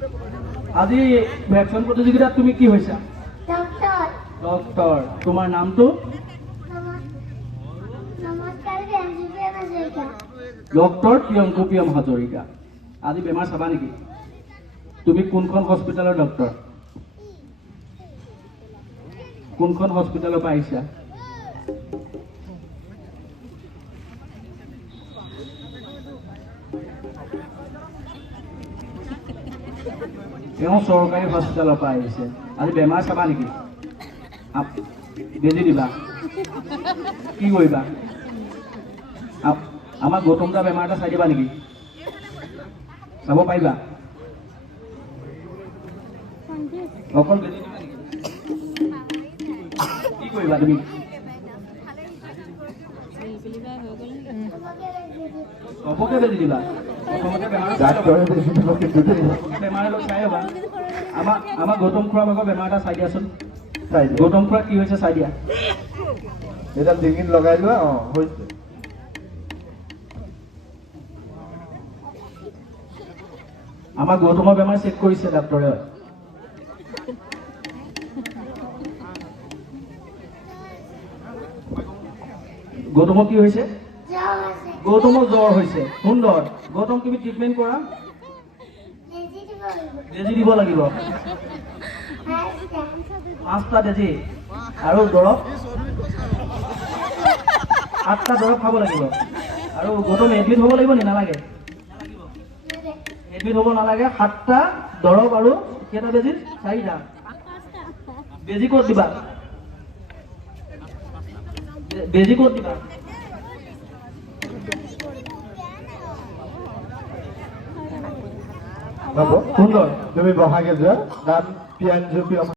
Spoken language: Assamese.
আজি ভ্যাকসিন প্ৰতিযোগিতাত তুমি কি হৈছা? ডক্টৰ। ডক্টৰ। তোমাৰ নামটো? নমস্কাৰ, প্ৰিয়ংকু প্ৰিয়ম হাজৰিকা। ডক্টৰ প্ৰিয়ংকু প্ৰিয়ম হাজৰিকা। আজি বেমাৰ চাবা নেকি? তুমি কোনখন হস্পিটেলৰ ডক্টৰ? কোনখন হস্পিটেলৰ পৰা আহিছা? তেওঁ চৰকাৰী হস্পিটেলৰ পৰা আহিছে। আজি বেমাৰ চাবা নেকি? বেজি দিবা? কি কৰিবা? আমাৰ গৌতম দা বেমাৰ এটা চাই দিবা নেকি? চাব পাৰিবা? অকল বেজি দিবা নেকি? কি কৰিবা তুমি? চবকে বেজি দিবা? প্ৰথমতে বেমাৰ অলপ চাই হ'বা। আমাৰ গৌতম খুৰাৰ ভাগৰ বেমাৰ এটা চাই দিয়াচোন। গৌতম খুৰা কি হৈছে চাই দিয়া। এডাল ডিঙিত লগাই লোৱা। হৈছে। আমাৰ গৌতমৰ বেমাৰ চেক কৰিছে ডাক্তৰে। গৌতমৰ কি হৈছে? গৌতমৰ জ্বৰ হৈছে। সুন্দৰ। গৌতম তুমি ট্ৰিটমেণ্ট কৰা। বেজি দিব লাগিব। 5টা বেজি আৰু দৰৱ 8টা দৰৱ খাব লাগিব। আৰু গৌতম এডমিট হ'ব লাগিব নি? নালাগে। এডমিট হ'ব নালাগে। 7টা দৰৱ আৰু কেইটা বেজি? 4টা। বেজি ক'ত দিবা? বেজি ক'ত দিবা? হ'ব, সুন্দৰ। তুমি বহাগে যোৱা। নাম প্ৰিয়াঞ্জু প্ৰিয়ম।